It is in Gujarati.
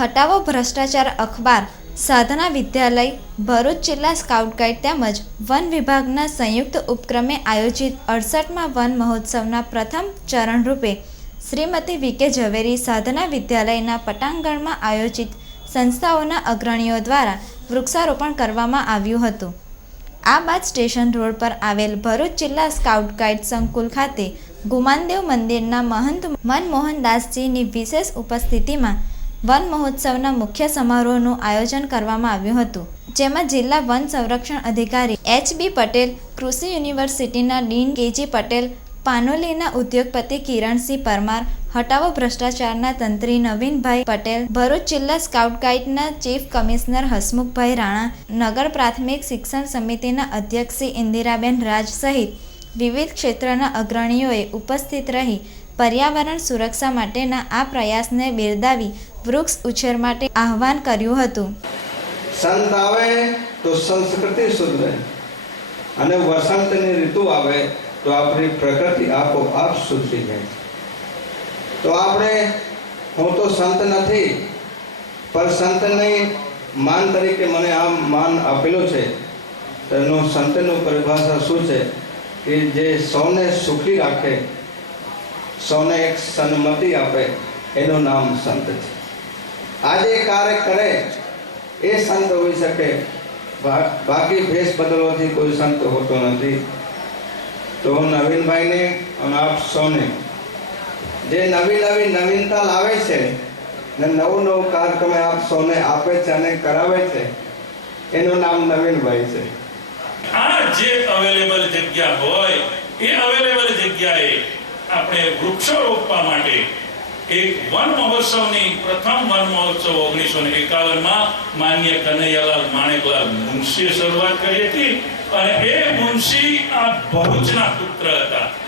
હટાવો ભ્રષ્ટાચાર અખબાર, સાધના વિદ્યાલય, ભરૂચ જિલ્લા સ્કાઉટ ગાઈડ તેમજ વન વિભાગના સંયુક્ત ઉપક્રમે આયોજિત અડસઠમાં વન મહોત્સવના પ્રથમ ચરણ રૂપે શ્રીમતી વીકે ઝવેરી સાધના વિદ્યાલયના પટાંગણમાં આયોજિત સંસ્થાઓના અગ્રણીઓ દ્વારા વૃક્ષારોપણ કરવામાં આવ્યું હતું. આ બાદ સ્ટેશન રોડ પર આવેલ ભરૂચ જિલ્લા સ્કાઉટ ગાઈડ સંકુલ ખાતે ગુમાનદેવ મંદિરના મહંત મનમોહનદાસજીની વિશેષ ઉપસ્થિતિમાં વન મહોત્સવના મુખ્ય સમારોહનું આયોજન કરવામાં આવ્યું હતું, જેમાં જિલ્લા વન સંરક્ષણ અધિકારી એચ બી પટેલ, કૃષિ યુનિવર્સિટીના ડીન કેજી પટેલ, પાનોલીના ઉદ્યોગપતિ કિરણસિંહ પરમાર, હટાવો ભ્રષ્ટાચારના તંત્રી નવીનભાઈ પટેલ, ભરૂચ જિલ્લા સ્કાઉટ ગાઈડના ચીફ કમિશનર હસમુખભાઈ રાણા, નગર પ્રાથમિક શિક્ષણ સમિતિના અધ્યક્ષ ઇન્દિરાબેન રાજ સહિત વિવિધ ક્ષેત્રના અગ્રણીઓએ ઉપસ્થિત રહી પર્યાવરણ સુરક્ષા માટેના આ પ્રયાસને બિરદાવી વૃક્ષ ઉછેર માટે આહવાન કર્યું હતું. સંત આવે તો સંસ્કૃતિ સુધરે અને વસંતની ઋતુ આવે તો આપણી પ્રકૃતિ આપોઆપ સુધરી જાય. તો આપણે, હું તો સંત નથી, પણ સંતની માન તરીકે મને આ માન આપેલું છે. તો એનો સંતનું પરિભાષા શું છે? કે જે સૌને સુખી રાખે, સૌને એક સન્મતિ આપે, એનું નામ સંત છે. આજે કાર્ય કરે એ સંત હોઈ શકે. બાકી ભેસ બદલવાથી કોઈ સંત હોતો નથી. તો નવીનભાઈને અને આપ સૌને, જે નવી નવી નવીનતા લાવે છે ને નવું નવું કાર્યક્રમે આપ સૌને આપે છે અને કરાવે છે, એનું નામ નવીનભાઈ છે. આ જે અવેલેબલ જગ્યા હોય, એ અવેલેબલ જગ્યાએ આપણે વૃક્ષો રોપવા માટે એક વન મહોત્સવની પ્રથમ વન મહોત્સવ ઓગણીસો ને એકાવનમાં માન્ય કનૈયાલાલ માણેકલાલ મુનશીએ શરૂઆત કરી હતી. અને એ મુનશી આ ભરૂચના પુત્ર હતા.